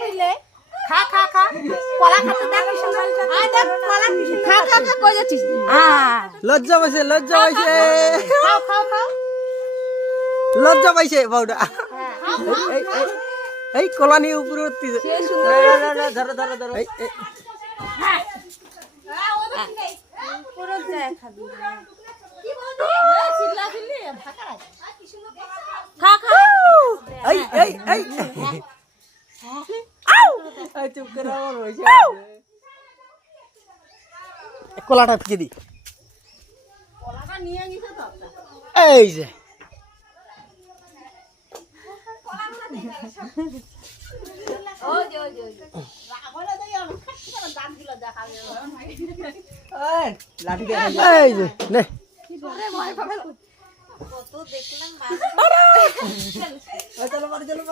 ছিলে খা খা খা কলা খাতে দেখ কি সুন্দর আয় দেখ কলা কি সুন্দর খা খা খা কই যাচ্ছিস লজ্জা পাইছে খাও খাও খাও লজ্জা পাইছে বাউডা এই কলা নিয়ে উপরে উঠতেছে ধরো ধরো ধরো পুরো যায় খাবি কি বলছিস চিল্লা চিল্লি ফাঁকা রাখ কি সুন্দর খা খা এই এই এই আউ চুপ করে আমার হইছে কলাটা ফিকে দি কলাটা নিয়ে গিয়েছে তো এই যে ওই যে রাগলে দেই আর খাচ্ছি দাঁত গুলো দেখাবে এই লাঠি দিয়ে এই যে নে কি করে ভয় পাবে কত দেখলাম চলো চলো